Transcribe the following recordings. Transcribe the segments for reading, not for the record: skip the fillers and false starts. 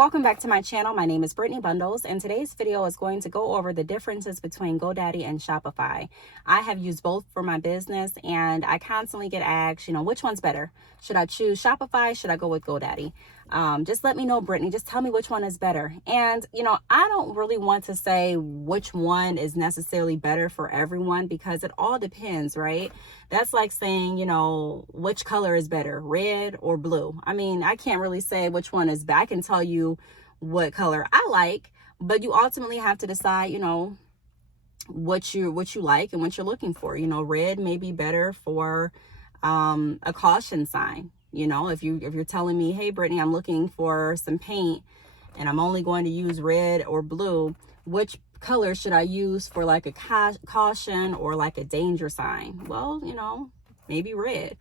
welcome back to my channel. My name is Brittney Bundles, and today's video is going to go over the differences between Godaddy and Shopify. I have used both for my business, and I constantly get asked, which one's better? Should I choose Shopify? Should I go with Godaddy? Just let me know, Brittney. Just tell me which one is better. And, I don't really want to say which one is necessarily better for everyone because it all depends, right? That's like saying, which color is better, red or blue? I mean, I can't really say which one is better. I can tell you what color I like, but you ultimately have to decide, what you like and what you're looking for. Red may be better for a caution sign. If you're telling me, hey, Brittney, I'm looking for some paint and I'm only going to use red or blue, which color should I use for like a caution or like a danger sign? Well, maybe red.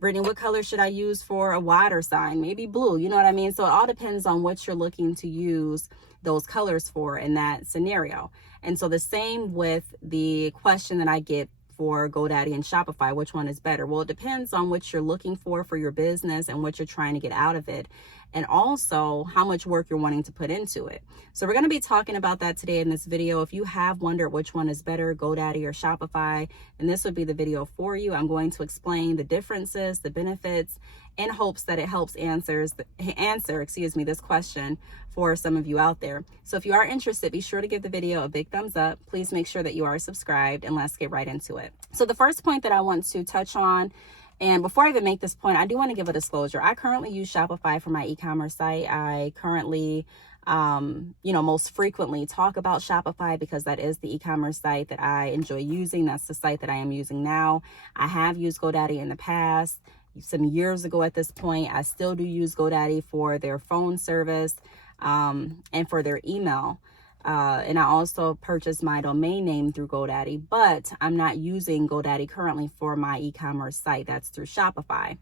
Brittney, what color should I use for a water sign? Maybe blue. You know what I mean? So it all depends on what you're looking to use those colors for in that scenario. And so the same with the question that I get for Godaddy and Shopify, which one is better? Well, it depends on what you're looking for your business and what you're trying to get out of it, and also how much work you're wanting to put into it. So we're going to be talking about that today in this video. If you have wondered which one is better, Godaddy or Shopify, then this would be the video for you. I'm going to explain the differences, the benefits, in hopes that it helps answer this question for some of you out there. So if you are interested, be sure to give the video a big thumbs up. Please make sure that you are subscribed, and let's get right into it. So the first point that I want to touch on, and before I even make this point, I do want to give a disclosure. I currently use Shopify for my e-commerce site. I currently most frequently talk about Shopify because that is the e-commerce site that I enjoy using. That's the site that I am using now. I have used Godaddy in the past. Some years ago at this point, I still do use Godaddy for their phone service and for their email. And I also purchased my domain name through Godaddy, but I'm not using Godaddy currently for my e-commerce site. That's through Shopify.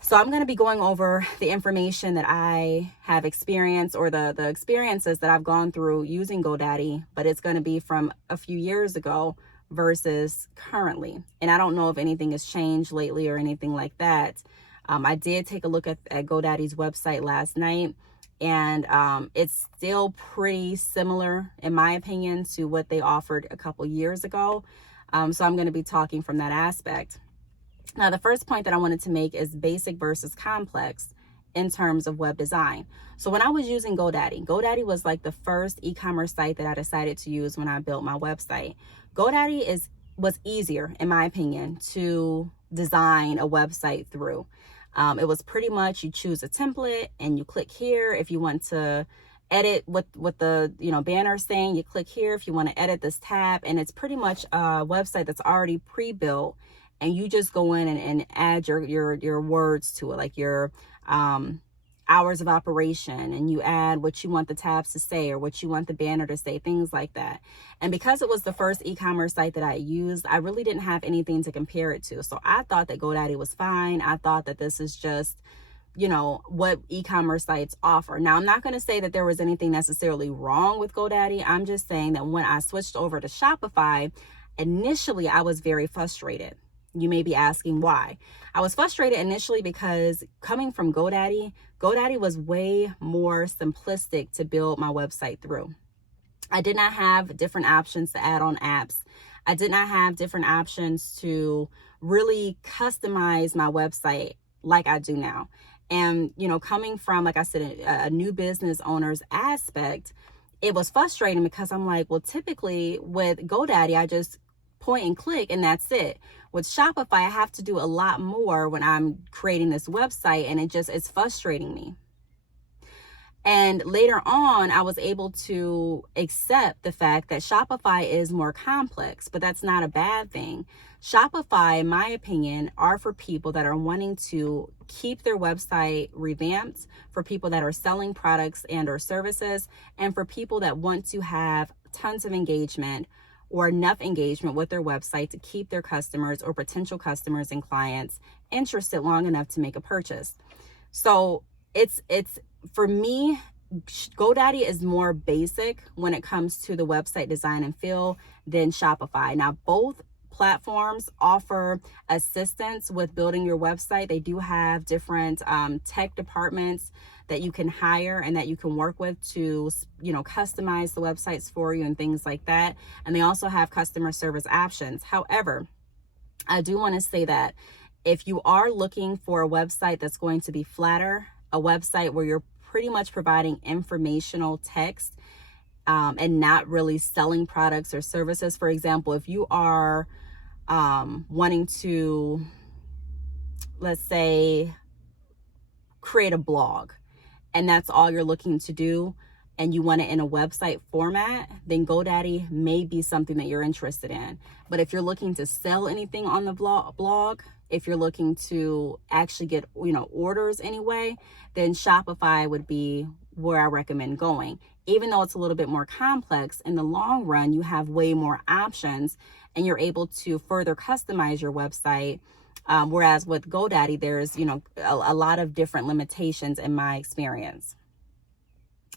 So I'm going to be going over the information that I have experienced, or the experiences that I've gone through using Godaddy, but it's going to be from a few years ago versus currently. And I don't know if anything has changed lately or anything like that. I did take a look at GoDaddy's website last night, and it's still pretty similar, in my opinion, to what they offered a couple years ago. So I'm going to be talking from that aspect. Now, the first point that I wanted to make is basic versus complex in terms of web design. So when I was using GoDaddy was like the first e-commerce site that I decided to use when I built my website. GoDaddy was easier, in my opinion, to design a website through. It was pretty much, you choose a template and you click here. If you want to edit what the banner is saying, you click here. If you want to edit this tab, and it's pretty much a website that's already pre-built, and you just go in and add your words to it, like your hours of operation, and you add what you want the tabs to say or what you want the banner to say, things like that. And because it was the first e-commerce site that I used, I really didn't have anything to compare it to. So I thought that Godaddy was fine. I thought that this is just, what e-commerce sites offer. Now, I'm not going to say that there was anything necessarily wrong with Godaddy. I'm just saying that when I switched over to Shopify, initially I was very frustrated. You may be asking why. I was frustrated initially because coming from Godaddy was way more simplistic to build my website through. I did not have different options to add on apps. I did not have different options to really customize my website like I do now. And, coming from, like I said, a new business owner's aspect, it was frustrating because I'm like, well, typically with Godaddy, I just point and click and that's it. With Shopify, I have to do a lot more when I'm creating this website, and it's frustrating me. And later on, I was able to accept the fact that Shopify is more complex, but that's not a bad thing. Shopify, in my opinion, are for people that are wanting to keep their website revamped, for people that are selling products and or services, and for people that want to have tons of engagement or enough engagement with their website to keep their customers or potential customers and clients interested long enough to make a purchase. So it's for me, GoDaddy is more basic when it comes to the website design and feel than Shopify. Now, both platforms offer assistance with building your website. They do have different tech departments that you can hire and that you can work with to, customize the websites for you and things like that. And they also have customer service options. However, I do want to say that if you are looking for a website that's going to be flatter, a website where you're pretty much providing informational text, and not really selling products or services. For example, if you are wanting to, let's say, create a blog, and that's all you're looking to do, and you want it in a website format, then GoDaddy may be something that you're interested in. But if you're looking to sell anything on the blog, if you're looking to actually get, orders anyway, then Shopify would be where I recommend going. Even though it's a little bit more complex, in the long run, you have way more options and you're able to further customize your website. Whereas with GoDaddy, there's, a lot of different limitations in my experience.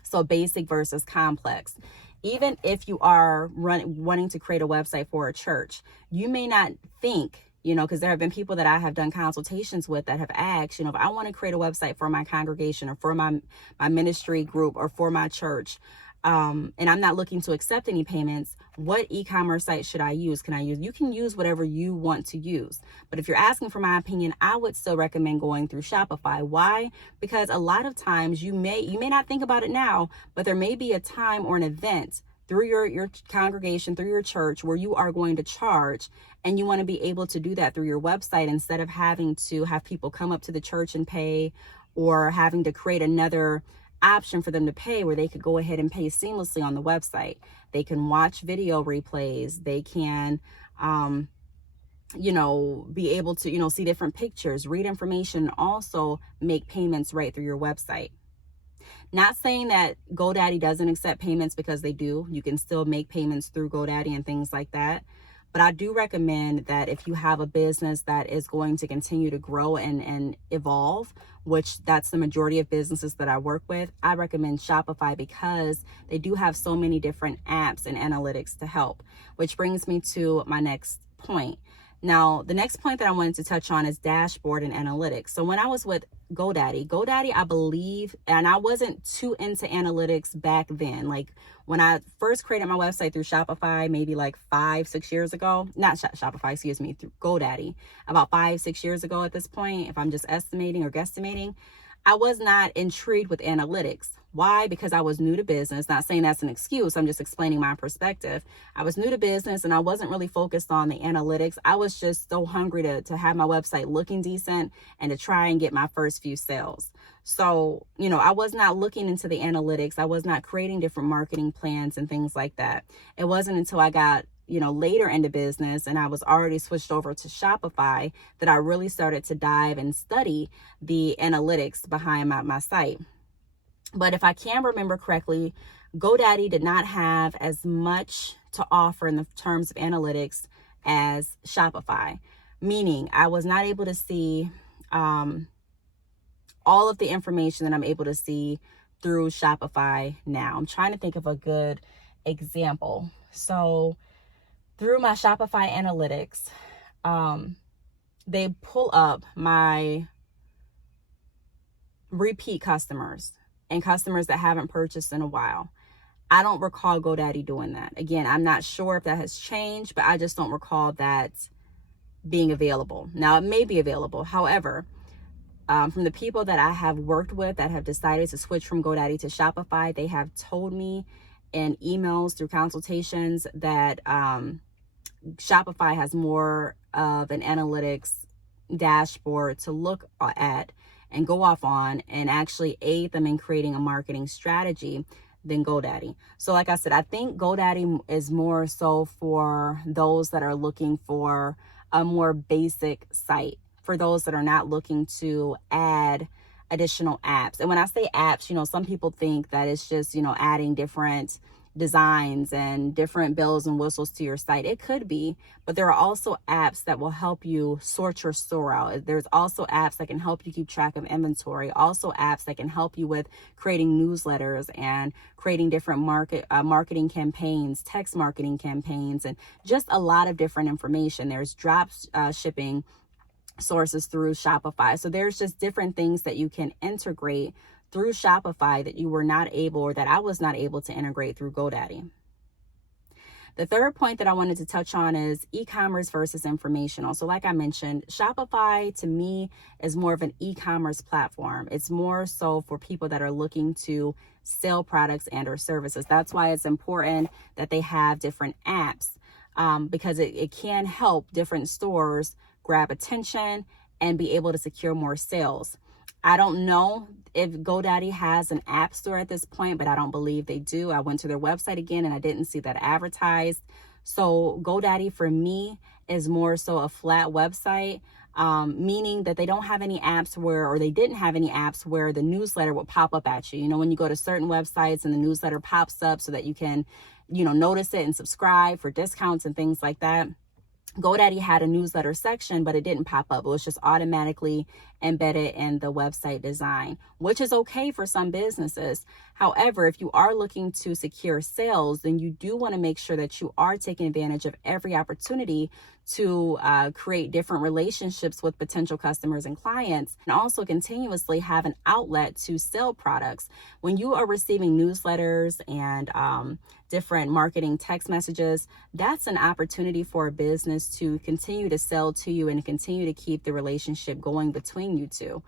So basic versus complex. Even if you are wanting to create a website for a church, you may not think, because there have been people that I have done consultations with that have asked, if I want to create a website for my congregation or for my ministry group or for my church, and I'm not looking to accept any payments, what e-commerce site should I use? You can use whatever you want to use. But if you're asking for my opinion, I would still recommend going through Shopify. Why? Because a lot of times you may not think about it now, but there may be a time or an event through your congregation, through your church, where you are going to charge, and you want to be able to do that through your website instead of having to have people come up to the church and pay, or having to create another option for them to pay where they could go ahead and pay seamlessly on the website. They can watch video replays. They can, be able to, see different pictures, read information, also make payments right through your website. Not saying that GoDaddy doesn't accept payments, because they do. You can still make payments through GoDaddy and things like that. But I do recommend that if you have a business that is going to continue to grow and evolve, which that's the majority of businesses that I work with, I recommend Shopify because they do have so many different apps and analytics to help, which brings me to my next point. Now, the next point that I wanted to touch on is dashboard and analytics. So when I was with GoDaddy, I believe, and I wasn't too into analytics back then. Like when I first created my website through Shopify, maybe like 5-6 years ago, not Shopify, through GoDaddy, about 5-6 years ago at this point, if I'm just estimating or guesstimating, I was not intrigued with analytics. Why? Because I was new to business. Not saying that's an excuse. I'm just explaining my perspective. I was new to business and I wasn't really focused on the analytics. I was just so hungry to have my website looking decent and to try and get my first few sales. So, I was not looking into the analytics. I was not creating different marketing plans and things like that. It wasn't until I got later into business and I was already switched over to Shopify that I really started to dive and study the analytics behind my site. But if I can remember correctly, GoDaddy did not have as much to offer in the terms of analytics as Shopify, meaning I was not able to see all of the information that I'm able to see through Shopify now. I'm trying to think of a good example. So through my Shopify analytics, they pull up my repeat customers and customers that haven't purchased in a while. I don't recall GoDaddy doing that. Again, I'm not sure if that has changed, but I just don't recall that being available. Now, it may be available. However, from the people that I have worked with that have decided to switch from GoDaddy to Shopify, they have told me in emails through consultations that Shopify has more of an analytics dashboard to look at and go off on and actually aid them in creating a marketing strategy than GoDaddy. So like I said, I think GoDaddy is more so for those that are looking for a more basic site, for those that are not looking to add additional apps. And when I say apps, some people think that it's just, adding different designs and different bells and whistles to your site. It could be, but there are also apps that will help you sort your store out. There's also apps that can help you keep track of inventory. Also apps that can help you with creating newsletters and creating different marketing campaigns, text marketing campaigns, and just a lot of different information. There's drop shipping sources through Shopify. So there's just different things that you can integrate through Shopify that you were not able, or that I was not able to integrate through Godaddy. The third point that I wanted to touch on is e-commerce versus informational. So like I mentioned, Shopify to me is more of an e-commerce platform. It's more so for people that are looking to sell products and or services. That's why it's important that they have different apps, because it can help different stores grab attention and be able to secure more sales. I don't know if Godaddy has an app store at this point, but I don't believe they do. I went to their website again and I didn't see that advertised. So Godaddy for me is more so a flat website, meaning that they don't have any apps or they didn't have any apps where the newsletter would pop up at you. You know, when you go to certain websites and the newsletter pops up so that you can, notice it and subscribe for discounts and things like that. Godaddy had a newsletter section, but it didn't pop up. It was just automatically embedded in the website design, which is okay for some businesses. However, if you are looking to secure sales, then you do want to make sure that you are taking advantage of every opportunity to create different relationships with potential customers and clients, and also continuously have an outlet to sell products. When you are receiving newsletters and different marketing text messages, that's an opportunity for a business to continue to sell to you and continue to keep the relationship going between you two.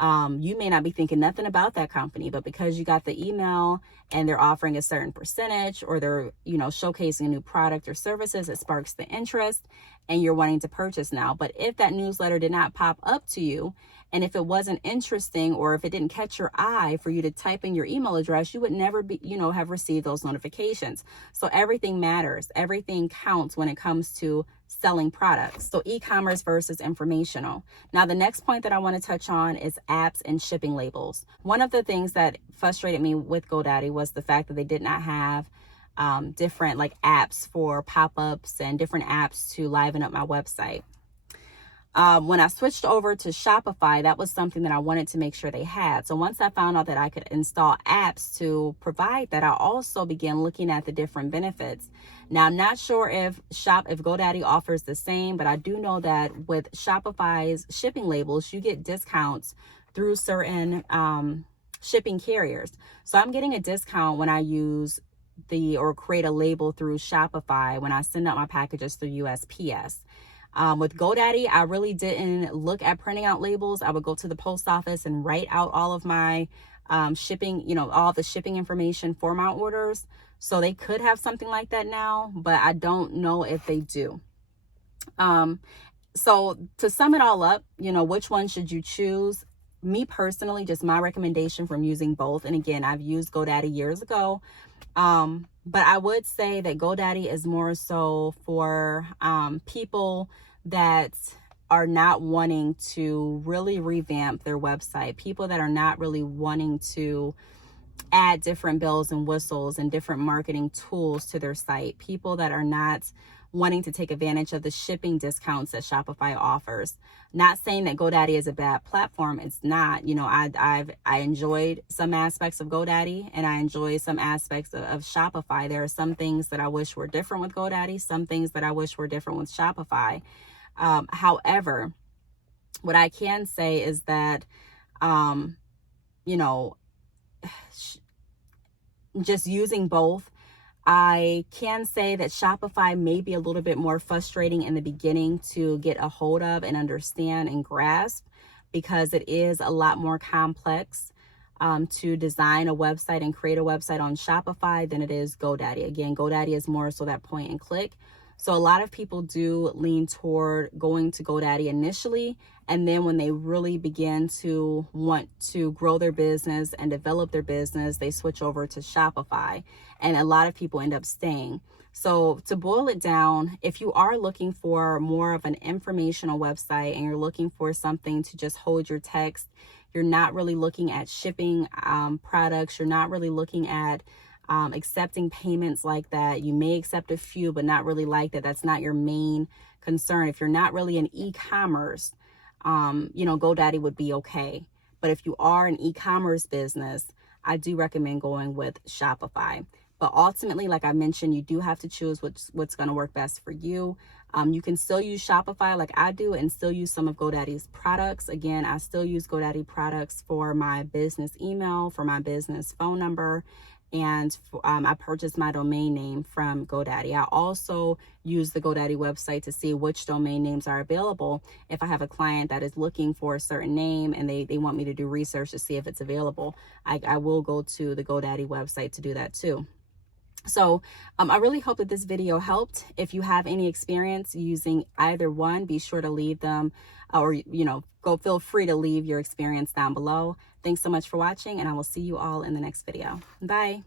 You may not be thinking nothing about that company, but because you got the email and they're offering a certain percentage, or they're, showcasing a new product or services, it sparks the interest and you're wanting to purchase now. But if that newsletter did not pop up to you, and if it wasn't interesting, or if it didn't catch your eye for you to type in your email address, you would never be, have received those notifications. So everything matters. Everything counts when it comes to selling products. So e-commerce versus informational. Now, the next point that I want to touch on is apps and shipping labels. One of the things that frustrated me with Godaddy was the fact that they did not have different apps for pop-ups and different apps to liven up my website. When I switched over to Shopify, that was something that I wanted to make sure they had. So once I found out that I could install apps to provide that, I also began looking at the different benefits. Now, I'm not sure if Godaddy offers the same, but I do know that with Shopify's shipping labels, you get discounts through certain shipping carriers. So I'm getting a discount when I use or create a label through Shopify when I send out my packages through USPS. With Godaddy, I really didn't look at printing out labels. I would go to the post office and write out all of my shipping, all the shipping information for my orders. So they could have something like that now, but I don't know if they do. So to sum it all up, which one should you choose? Me personally, just my recommendation from using both. And again, I've used Godaddy years ago. But I would say that Godaddy is more so for people that are not wanting to really revamp their website, people that are not really wanting to add different bells and whistles and different marketing tools to their site, people that are not wanting to take advantage of the shipping discounts that Shopify offers. Not saying that Godaddy is a bad platform. It's not. I enjoyed some aspects of Godaddy and I enjoy some aspects of Shopify. There are some things that I wish were different with Godaddy, some things that I wish were different with Shopify. However, what I can say is that, just using both, I can say that Shopify may be a little bit more frustrating in the beginning to get a hold of and understand and grasp, because it is a lot more complex to design a website and create a website on Shopify than it is GoDaddy. Again, GoDaddy is more so that point and click. So a lot of people do lean toward going to GoDaddy initially, and then when they really begin to want to grow their business and develop their business, they switch over to Shopify, and a lot of people end up staying. So to boil it down, if you are looking for more of an informational website and you're looking for something to just hold your text, you're not really looking at shipping products, you're not really looking at accepting payments like that. You may accept a few, but not really like that. That's not your main concern. If you're not really in e-commerce, GoDaddy would be okay. But if you are an e-commerce business, I do recommend going with Shopify. But ultimately, like I mentioned, you do have to choose what's going to work best for you. You can still use Shopify like I do and still use some of GoDaddy's products. Again, I still use GoDaddy products for my business email, for my business phone number, and I purchased my domain name from GoDaddy. I also use the GoDaddy website to see which domain names are available. If I have a client that is looking for a certain name and they want me to do research to see if it's available, I will go to the GoDaddy website to do that too. So I really hope that this video helped. If you have any experience using either one, be sure to leave them or, feel free to leave your experience down below. Thanks so much for watching, and I will see you all in the next video. Bye.